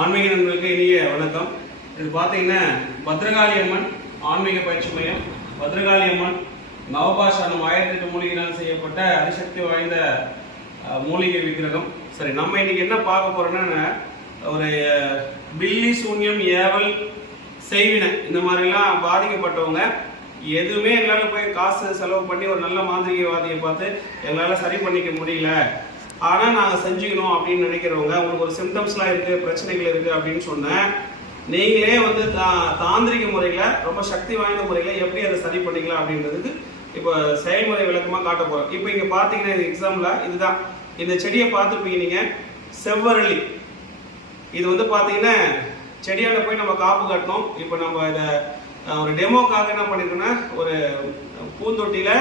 ஆன்மீக நண்பர்களுக்கு இனிய வணக்கம். இது பார்த்தீங்கன்னா பத்ரகாளி அம்மன் ஆன்மீக பயிற்சி மையம். பத்ரகாளி அம்மன் நவபாஷானம் 1008 மூலிகையினால் செய்யப்பட்ட அதிசக்தி வாய்ந்த மூலிகை விக்கிரகம். சரி, நம்ம இன்னைக்கு என்ன பார்க்க போறோம்னா, ஒரு பில்லி, சூன்யம், ஏவல், செய்வினை இந்த மாதிரிலாம் பாதிக்கப்பட்டவங்க எதுவுமே எங்களால் போய் காசு செலவு பண்ணி ஒரு நல்ல மாந்திரிகவாதியை பார்த்து எங்களால் சரி பண்ணிக்க முடியல, ஆனால் நாங்கள் செஞ்சுக்கணும் அப்படின்னு நினைக்கிறவங்க, உங்களுக்கு ஒரு சிம்டம்ஸ்லாம் இருக்குது, பிரச்சனைகள் இருக்குது அப்படின்னு சொன்னேன், நீங்களே வந்து தாந்திரிக முறையில் ரொம்ப சக்தி வாய்ந்த முறையில் எப்படி அதை சரி பண்ணிக்கலாம் அப்படின்றதுக்கு இப்போ செயல்முறை விளக்கமாக காட்ட போகிறோம். இப்போ இங்கே பார்த்தீங்கன்னா இது எக்ஸாம்பிள் இதுதான். இந்த செடியை பார்த்துருப்பீங்க நீங்கள், செவ்வரளி. இது வந்து பார்த்தீங்கன்னா செடியாண்ட போய் நம்ம காப்பு கட்டணும். இப்போ நம்ம இதை ஒரு டெமோக்காக என்ன பண்ணிருக்கோம்னா, ஒரு பூந்தொட்டியில்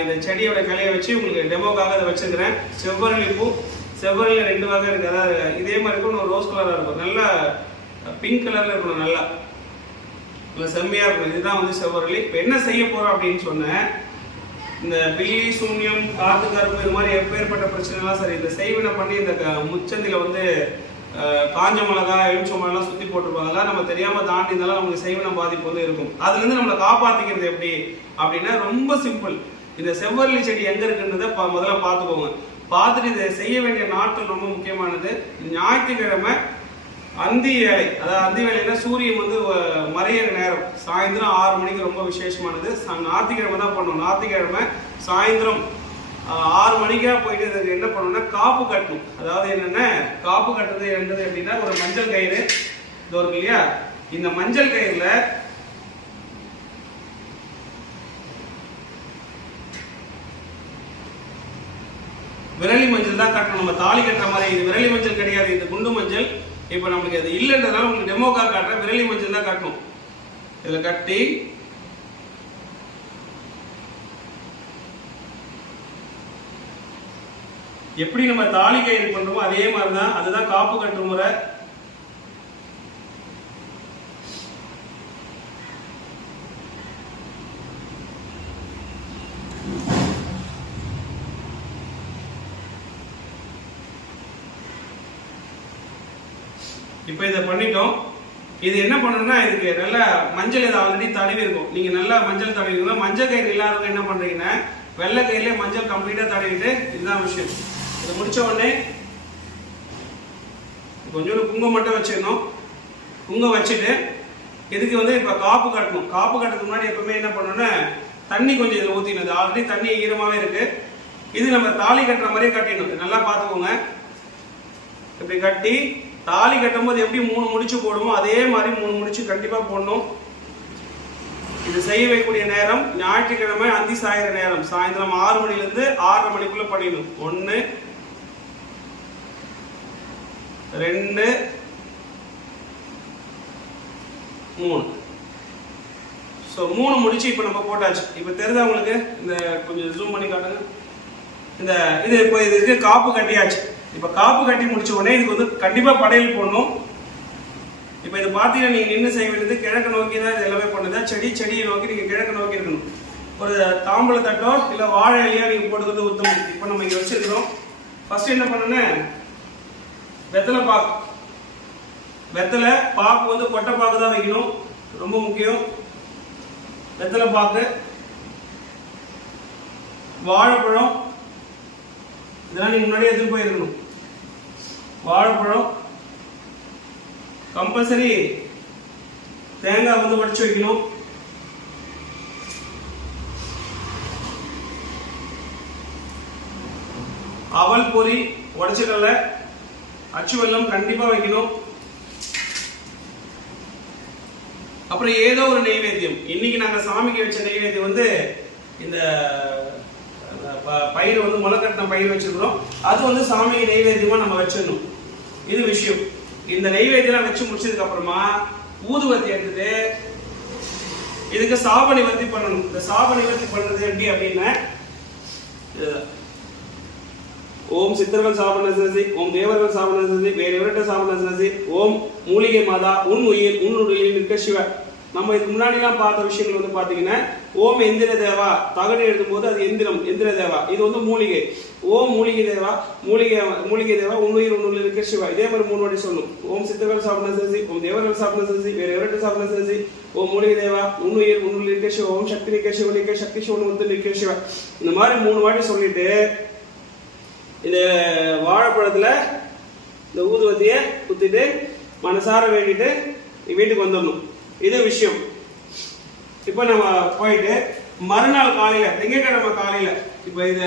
இந்த செடியோட கிளையை வச்சு உங்களுக்கு டெமோக்காக அதை வச்சிருக்கிறேன். செவ்வரளி பூ, செவ்வரளியில் 2 வகை இருக்குது. அதாவது இதே மாதிரி இருக்கும், ஒரு ரோஸ் கலராக இருக்கும், நல்லா பிங்க் கலரில் இருக்கணும், நல்லா செம்மையாக இருக்கும். இதுதான் வந்து செவ்வரளி. இப்போ என்ன செய்ய போகிறோம் அப்படின்னு சொன்னேன், இந்த பில்லி, சூன்யம், காத்து கருப்பு இது மாதிரி எப்பேற்பட்ட பிரச்சனைலாம் சரி, இந்த செய்வினை பண்ணி இந்த முச்சந்தில வந்து காஞ்ச மிளகா, எலுமிச்சை மிளகாலாம் சுற்றி போட்டுருப்பாங்க. அதெல்லாம் நம்ம தெரியாமல் தாண்டி இருந்தாலும் நமக்கு செய்வினை பாதிப்பு வந்து இருக்கும். அதுலேருந்து நம்மளை காப்பாற்றிக்கிறது எப்படி அப்படின்னா ரொம்ப சிம்பிள். இந்த செவ்வரளி செடி எங்கே இருக்குன்றதை முதல்ல பார்த்துக்கோங்க. பார்த்துட்டு இதை செய்ய வேண்டிய நாட்கள் ரொம்ப முக்கியமானது. ஞாயிற்றுக்கிழமை அந்தி வேலை, அதாவது அந்தி வேலைன்னா சூரியன் வந்து மறையிற நேரம், சாயந்தரம் 6 மணிக்கு ரொம்ப விசேஷமானது. ஞாயிற்றுக்கிழமை தான் பண்ணணும். ஞாயிற்றுக்கிழமை சாயந்தரம் 6 மணிக்காக போயிட்டு இதுக்கு என்ன பண்ணணும்னா காப்பு கட்டணும். அதாவது என்னென்ன காப்பு கட்டுறது என்னது அப்படின்னா, ஒரு மஞ்சள் கயிறு இது இருக்கு இல்லையா, இந்த மஞ்சள் கயிறுல விரலி மஞ்சள் தான் கட்டணும். நம்ம தாலி கட்டுற மாதிரி இது விரலி மஞ்சள் கிடையாது, இது குண்டு மஞ்சள். இப்போ நம்மளுக்கு அது இல்லைன்றதால உங்களுக்கு டெமோக்காக காட்டுற விரலி மஞ்சள் தான் கட்டணும். இதில் கட்டி எப்படி நம்ம தாலி கயிறு பண்றோமோ அதே மாதிரிதான், அதுதான் காப்பு கட்டுற முறை. இப்ப இதை பண்ணிட்டோம். இது என்ன பண்ணணும்னா, இதுக்கு நல்லா மஞ்சள் இதை ஆல்ரெடி தடவி இருக்கும். நீங்க நல்லா மஞ்சள் தடவிக்கணும். மஞ்சள் கயிறு இல்லாதவங்க என்ன பண்றீங்கன்னா, வெள்ளை கயிறுல மஞ்சள் கம்ப்ளீட்டா தடவிட்டு, இதுதான் விஷயம். இதை முடிச்ச உடனே கொஞ்சோண்டு குங்குமம் மட்டும் வச்சிடணும். குங்குமம் வச்சுட்டு இதுக்கு வந்து இப்ப காப்பு கட்டணும். காப்பு கட்டுறதுக்கு முன்னாடி எப்பவுமே என்ன பண்ணணும்னா, தண்ணி கொஞ்சம் இதில் ஊற்றினது, ஆல்ரெடி தண்ணி ஈரமாவே இருக்கு. இது நம்ம தாலி கட்டுற மாதிரியே கட்டிடணும். நல்லா பார்த்துக்கோங்க. இப்படி கட்டி தாலி கட்டும் போது எப்படி 3 முடிச்சு போடுவோம் அதே மாதிரி 3 முடிச்சு கண்டிப்பா போடணும். இது செய்ய வைக்கக்கூடிய நேரம் ஞாயிற்றுக்கிழமை அந்தி சாயிற நேரம், சாயந்தரம் 6 மணிலிருந்து 6:30 மணிக்குள்ள பண்ணிடணும். 1 2 3. ஸோ 3 முடிச்சு இப்போ நம்ம போட்டாச்சு. இப்போ தெரியுதா உங்களுக்கு? இந்த கொஞ்சம் ஜூம் பண்ணி காட்டுங்க. இந்த இது இப்போ இதுக்கு காப்பு கட்டியாச்சு. இப்போ காப்பு கட்டி முடிச்ச உடனே இதுக்கு வந்து கண்டிப்பா படையல் போடணும். இப்போ இது பார்த்தீங்கன்னா நீங்க நின்று செய்ய வேண்டியது கிழக்கு நோக்கி தான் இது எல்லாமே பண்ணுது. செடியை நோக்கி நீங்க கிழக்கு நோக்கி இருக்கணும். ஒரு தாம்பூல தட்டோ இல்லை வாழை இலையோ நீங்க போட்டுக்கிறது உத்தமம். இப்போ நம்ம இங்க வச்சிருக்கிறோம். ஃபர்ஸ்ட் என்ன பண்ணணும், வெத்தலை பாக்கு. வெத்தலை பாக்கு வந்து கொட்டை பாக்கு தான் வைக்கணும், ரொம்ப முக்கியம். வெத்தலை பாக்கு, வாழைப்பழம், இதெல்லாம் நீங்க முன்னாடியே எடுத்துட்டு போயிருக்கணும். வாழைப்பழம் கம்பல்சரி, தேங்காய் வந்து உடைச்சு வைக்கணும். அவல் பொரி, உடைச்சக்கல்ல, அச்சு வெல்லம் கண்டிப்பா வைக்கணும். அப்புறம் ஏதோ ஒரு நெய்வேத்தியம். இன்னைக்கு நாங்க சாமிக்கு வச்ச நெய்வேத்தியம் வந்து இந்த பயிர் வந்து முளைக்கட்டின பயிர் வச்சிருக்கிறோம். அது வந்து சாமிக்கு நெய்வேத்தியமா நம்ம வச்சிடணும். இது விஷயம். இந்த நெய்வேத்தியம் வச்சு முடிச்சதுக்கு அப்புறமா ஊதுவத்தி எடுத்துட்டு இதுக்கு சாப நிவர்த்தி பண்ணணும். இந்த சாப நிவர்த்தி பண்றது எப்படி அப்படின்னா, ஓம் சித்தர்கள் சாப நசனசி, ஓம் தேவர்கள் சாப நசனசி, வேற எவர்கிட்ட சாப நசனசி, ஓம் மூலிகை மாதா உன் உயிர் உன் உடலில் நிற்க சிவ நம்ம இதுக்கு முன்னாடிலாம் பார்த்த விஷயங்கள் வந்து பாத்தீங்கன்னா ஓம் எந்திர தேவா தகடு எழுதும்போது அது எந்திர தேவா, இது வந்து மூலிகை. ஓம் மூலிகை தேவா, மூலிகை தேவா, உண்மையில் உன்னுள்ள இருக்க சிவா. இதே மாதிரி 3 வாட்டி சொல்லணும். ஓம் சித்தர்கள் சாப்பிட செஞ்சு, ஓம் தேவர்கள் சாப்பிட செஞ்சு, வேற எவர்கிட்ட சாப்பிட செஞ்சு, ஓம் மூலிகை தேவா, உண்மையில் உன்னுள்ள இருக்க சிவா, ஓம் சக்தி நிக்க சிவ நிக்க சக்தி சிவன் வந்து நிக்க சிவா. இந்த மாதிரி 3 வாட்டி சொல்லிட்டு இந்த வாழைப்பழத்துல இந்த ஊதுவத்திய குத்திட்டு மனசார வேண்டிட்டு வீட்டுக்கு வந்துடணும். இது விஷயம். இப்ப நம்ம போயிட்டு மறுநாள் காலையில திங்கட்கிழமை காலையில, இப்ப இது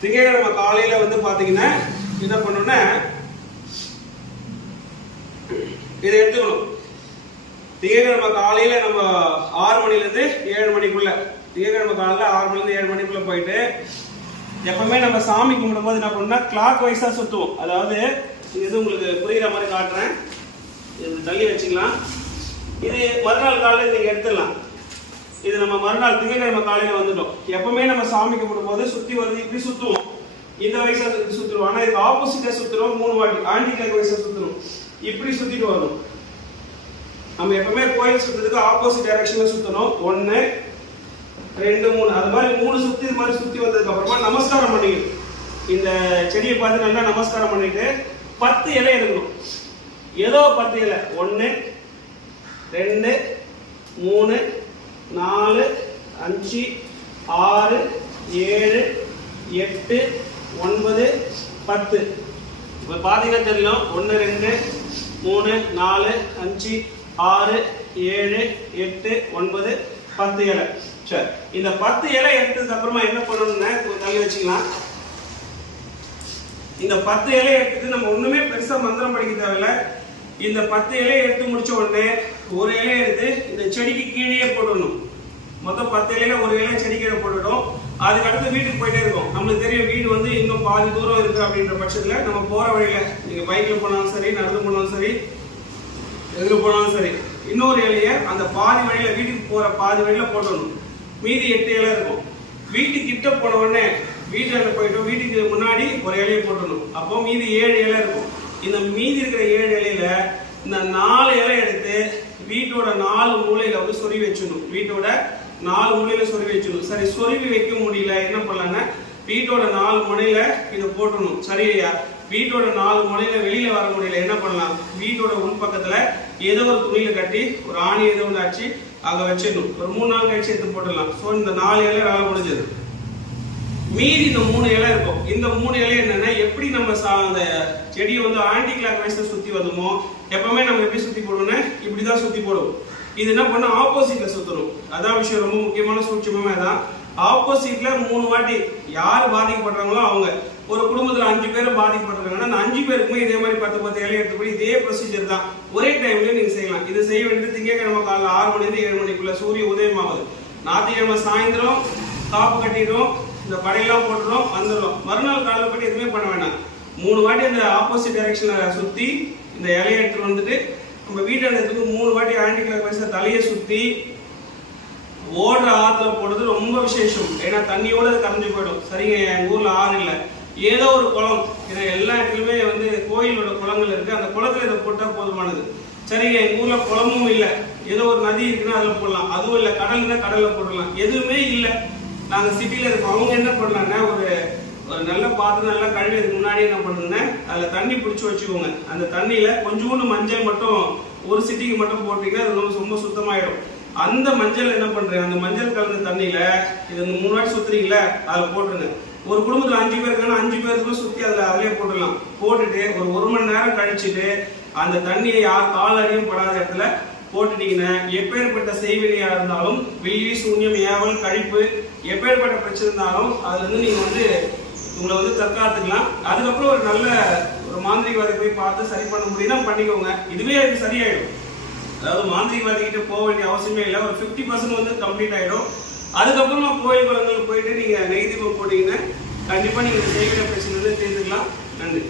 திங்கட்கிழமை காலையில வந்து பாத்தீங்கன்னா என்ன பண்ணணும்னா இதை எடுத்துக்கணும். திங்கட்கிழமை காலையில நம்ம 6 மணில இருந்து 7 மணிக்குள்ள, திங்கட்கிழமை காலையில 6 மணில இருந்து 7 மணிக்குள்ள போயிட்டு எப்பவுமே நம்ம சாமி கும்பிடும் போது என்ன பண்ணணும்னா கிளாக் வைஸா சுத்துவோம். அதாவது இது உங்களுக்கு புரியுற மாதிரி காட்டுறேன், இது தள்ளி வச்சுக்கலாம். இது மறுநாள் காலையில் நீங்க எடுத்துடலாம். இது நம்ம மறுநாள் திங்கட்கிழமை காலையில வந்துட்டோம். எப்பவுமே நம்ம சாமி கும்பிடும் போது சுத்தி வந்து இப்படி சுத்துவோம், இந்த வயசுல சுத்துருவோம். ஆனா இதுக்கு ஆப்போசிட்டா சுத்துறோம். 3 வாட்டி ஆன்டி கிளாக் வயசுல சுத்துறோம். இப்படி சுத்திட்டு வரணும். நம்ம எப்பவுமே கோயில் சுத்துறதுக்கு ஆப்போசிட் டைரக்ஷன்ல சுத்தணும். 1 2 3 அது மாதிரி 3 சுத்தி இது மாதிரி சுத்தி வந்ததுக்கு அப்புறமா நமஸ்காரம் பண்ணிக்கணும். இந்த செடியை பார்த்து நல்லா நமஸ்காரம் பண்ணிட்டு 10 இலை எடுக்கணும். ஏதோ 10 இலை, 1 2 3 4 5 6 7 8 9 10. இப்ப பாத்தீங்கன்னா தெரியும் 1 2 3 4 5 6 7 8 9 10 இலை. சரி, இந்த 10 இலை எடுத்ததுக்கு அப்புறமா என்ன பண்ணணும்னா தள்ளி வச்சுக்கலாம். இந்த 10 இலை எடுத்துட்டு நம்ம ஒண்ணுமே பெருசா மந்திரம் படிக்க தேவையில்ல. இந்த 10 இலையை எடுத்து முடிச்ச உடனே ஒரு இலையை எடுத்து இந்த செடிக்கு கீழே போடணும். மொத்தம் 10 இலையில ஒரு இலையை செடி கீழே போட்டுட்டோம். அதுக்கு அடுத்து வீட்டுக்கு போயிட்டே இருக்கோம். நம்மளுக்கு தெரியும் வீடு வந்து இன்னும் பாதி தூரம் இருக்கு அப்படின்ற பட்சத்துல நம்ம போற வழியில நீங்க பைக்ல போனாலும் சரி, நடந்து போனாலும் சரி, எதுல போனாலும் சரி, இன்னொரு இலையை அந்த பாதி வழியில வீட்டுக்கு போற பாதி வழியில போட்டணும். மீதி 8 இலை இருக்கும். வீட்டுக்கு கிட்ட போன உடனே வீட்டுல போயிட்டோம், வீட்டுக்கு முன்னாடி ஒரு இலையை போட்டணும். அப்போ மீதி 7 இலை இருக்கும். இந்த மீதி இருக்கிற 7 இலையில இந்த 4 இலை எடுத்து வீட்டோட 4 மூலையில வந்து சொருவி வச்சிடணும். வீட்டோட 4 மூலையில சொருவி வச்சிடணும். சரி, சொருவி வைக்க முடியல என்ன பண்ணலாம்னா வீட்டோட 4 முனையில இதை போட்டணும். சரியா, வீட்டோட 4 முனையில வெளியில வர முடியல என்ன பண்ணலாம், வீட்டோட உள் பக்கத்துல ஏதோ ஒரு துணியில கட்டி ஒரு ஆணி ஏதோ ஒன்று ஆச்சு அங்க வச்சிடணும். ஒரு 3 நாள் கழிச்சு எடுத்து போட்டுடலாம். ஸோ இந்த 4 இலை வேலை முடிஞ்சது. மீதி இந்த 3 இலை இருக்கும். இந்த 3 இலை என்னன்னா எப்படி நம்ம அந்த செடியை வந்து ஆன்டி கிளாக் வைஸ்ல சுத்தி வந்தோமோ எப்பவுமே நம்ம எப்படி சுத்தி போடுவோம்னா இப்படிதான் சுத்தி போடுவோம். இது என்ன பண்ண ஆப்போசிட்ல சுத்தணும். அதான் விஷயம், ரொம்ப முக்கியமான சூட்சமே தான். ஆப்போசிட்ல 3 வாட்டி யாரு பாதிக்கப்படுறாங்களோ அவங்க, ஒரு குடும்பத்துல 5 பேர் பாதிக்கப்படுறாங்கன்னா அந்த 5 பேருக்குமே இதே மாதிரி 10 இலை எடுத்துப்படி இதே ப்ரொசீஜர் தான். ஒரே டைம்ல நீங்க செய்யலாம். இது செய்ய வேண்டியது திங்கட்கிழமை காலைல 6 மணிலிருந்து 7 மணிக்குள்ள சூரிய உதயம் ஆகுது. ஞாயிற்றுக்கிழமை சாயந்தரம் காப்பு கட்டிடும், இந்த படையெல்லாம் போட்டுரும், வந்துடும். மறுநாள் காலையில் போயிட்டு எதுவுமே பண்ண வேண்டாம். 3 வாட்டி அந்த ஆப்போசிட் டைரக்ஷன்ல சுத்தி இந்த இலையை எடுத்துட்டு வந்துட்டு நம்ம வீட்டாண்டத்துக்கு 3 வாட்டி ஆன்டி கிளாக் வைஸ்ல தலையை சுத்தி ஓடுற ஆத்துல போடுறது ரொம்ப விசேஷம். ஏன்னா தண்ணியோட அது கரைஞ்சு போயிடும். சரிங்க, எங்க ஊர்ல ஆறு இல்லை, ஏதோ ஒரு குளம், ஏன்னா எல்லா இடத்துலயுமே வந்து கோயிலோட குளங்கள் இருக்கு, அந்த குளத்துல இதை போட்டா போதுமானது. சரிங்க, எங்க ஊர்ல குளமும் இல்லை, ஏதோ ஒரு நதி இருக்குன்னா அதுல போடலாம். அதுவும் இல்லை, கடல்னா கடல்ல போடலாம். எதுவுமே இல்லை, நாங்க சிட்டில இருக்கோம். அவங்க என்ன பண்ணலாம்னா ஒரு நல்ல பாத்திரம் நல்லா கழுவியதுக்கு முன்னாடி என்ன பண்ணுங்கன்னா அதுல தண்ணி பிடிச்சி வச்சுக்கோங்க. அந்த தண்ணியில கொஞ்சோண்டு மஞ்சள் மட்டும் ஒரு சிட்டிக்கு மட்டும் போட்டீங்கன்னா அது ரொம்ப சுத்தமாயிடும். அந்த மஞ்சள் என்ன பண்றேன், அந்த மஞ்சள் கலந்த தண்ணியில இது 3 வாட்டி சுத்துறீங்களா அதுல போட்டுருங்க. ஒரு குடும்பத்துல 5 பேர் இருக்காங்கன்னா 5 பேருக்கும் சுத்தி அதுலயே போட்டுடலாம். போட்டுட்டு ஒரு 1 மணி நேரம் கழிச்சுட்டு அந்த தண்ணியை யார் கால் அடியும் படாத இடத்துல போட்டுட்டீங்கன்னா எப்பேற்பட்ட செய்வினையா இருந்தாலும், வெள்ளி சூன்யம் ஏவல் கழிப்பு எப்பேற்பட்ட பிரச்சனை இருந்தாலும் அதுல இருந்து நீங்க வந்து உங்களை வந்து தற்காத்துக்கலாம். அதுக்கப்புறம் ஒரு நல்ல ஒரு மாந்திரிகவாதி போய் பார்த்து சரி பண்ண முடியும்னா பண்ணிக்கோங்க. இதுவே அது சரியாயிடும். அதாவது மாந்திரிகவாதி கிட்ட போக வேண்டிய அவசியமே இல்லை. ஒரு 50% வந்து கம்ப்ளீட் ஆயிடும். அதுக்கப்புறமா கோயில் குளங்களுக்கு போயிட்டு நீங்க நெய் தீபம் போட்டீங்கன்னா கண்டிப்பா நீங்க செய்கிற பிரச்சனை வந்து தீர்த்துக்கலாம். நன்றி.